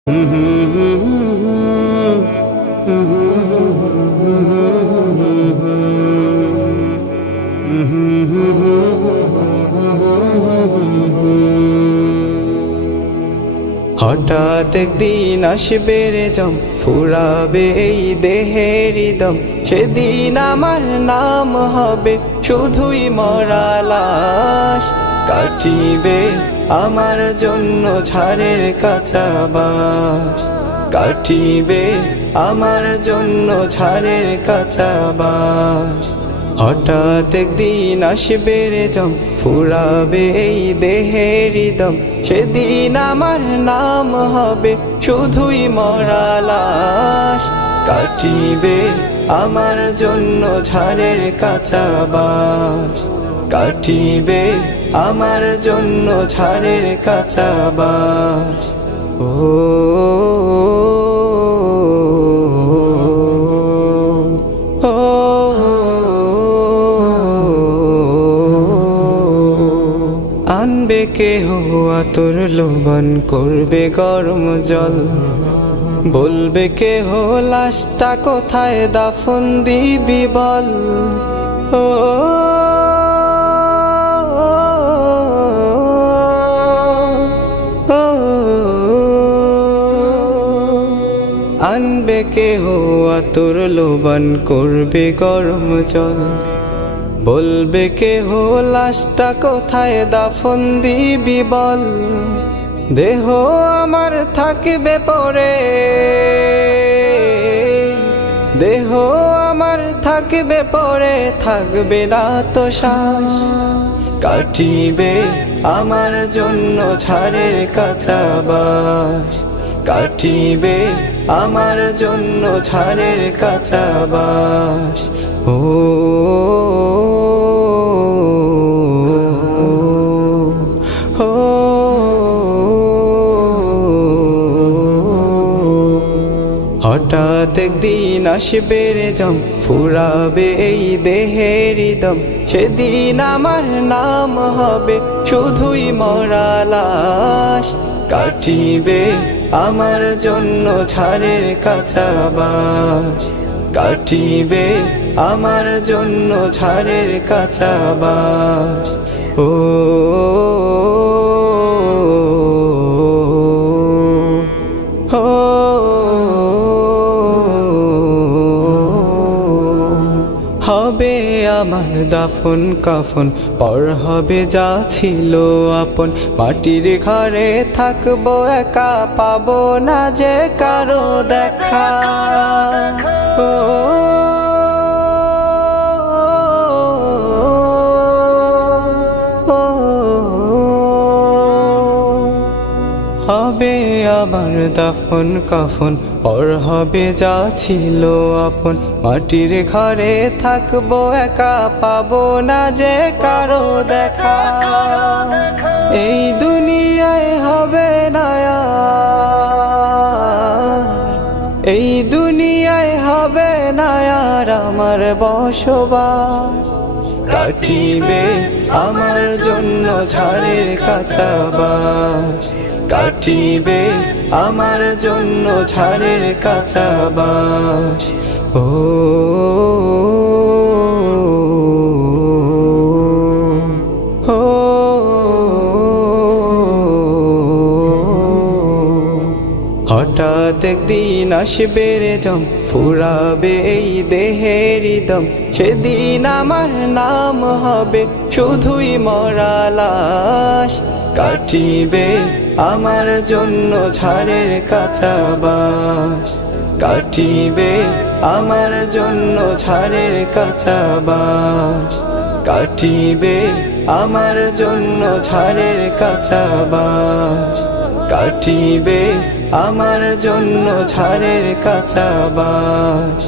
হঠাৎ একদিন আসবে রে জম, ফুরাবে এই দেহের দম। সেদিন আমার নাম হবে শুধুই মরা লাশ। কাটিবে আমার জন্য ঝাড়ের কাঁচা বাঁশ, কাটিবে আমার জন্য ঝাড়ের কাঁচা বাঁশ। হঠাৎ একদিন আসবে রে জম, ফুরাবে এই দেহের দম। সেদিন আমার নাম হবে শুধুই মরা লাশ। কাটিবে আমার জন্য ঝাড়ের কাঁচা বাঁশ, কাটিবে আমার জন্য ঝাড়ের কাঁচা বাঁশ। ও আনবে কেহ আতর লোভন, করবে গরম জল। বলবে কেহ লাশটা কোথায় দাফন দিবি বল। ও আনবে কেহ আতর লোভন, করবে গরম জল। বলবে কেহ লাশটা কোথায় দাফন দিবি বল। দেহ আমার থাকবে পরে, দেহ আমার থাকবে পরে, থাকবে না তো শ্বাস। কাটিবে আমার জন্য ঝাড়ের কাঁচা বাঁশ, কাটিবে আমার জন্য ঝাড়ের কাঁচা বাঁশ। ও হঠাৎ একদিন আসবে রে জম, ফুরাবে এই দেহের দম। সেদিন আমার নাম হবে শুধুই মরা লাশ। কাটিবে আমার জন্য ঝাড়ের কাঁচা বাঁশ, কাটিবে আমার জন্য ঝাড়ের কাঁচা বাঁশ। ও হবে আমার দাফন কাফন, পর হবে যা ছিল আপন। মাটির ঘরে থাকবো একা, পাবো না যে কারো দেখা। ও হবে আমার দাফন কাফন, পর হবে যা ছিল আপন। মাটির ঘরে থাকবো একা, পাবো না যে কারো দেখা। এই দুনিয়ায় হবে না আর, এই দুনিয়ায় হবে না আর আমার বসবাস। কাটিবে আমার জন্য ঝাড়ের কাঁচা বাঁশ, কাটিবে আমার জন্য ঝাড়ের কাঁচা বাঁশ। ও হঠাৎ একদিন আসবে রে জম, ফুরাবে এই দেহের দম। সেদিন আমার নাম হবে শুধুই মরা লাশ। কাটিবে আমার জন্য ঝাড়ের কাঁচা বাঁশ, কাটিবে আমার জন্য ঝাড়ের কাঁচা বাঁশ, কাটিবে আমার জন্য ঝাড়ের কাঁচা বাঁশ, কাটিবে আমার জন্য ঝাড়ের কাঁচা বাঁশ।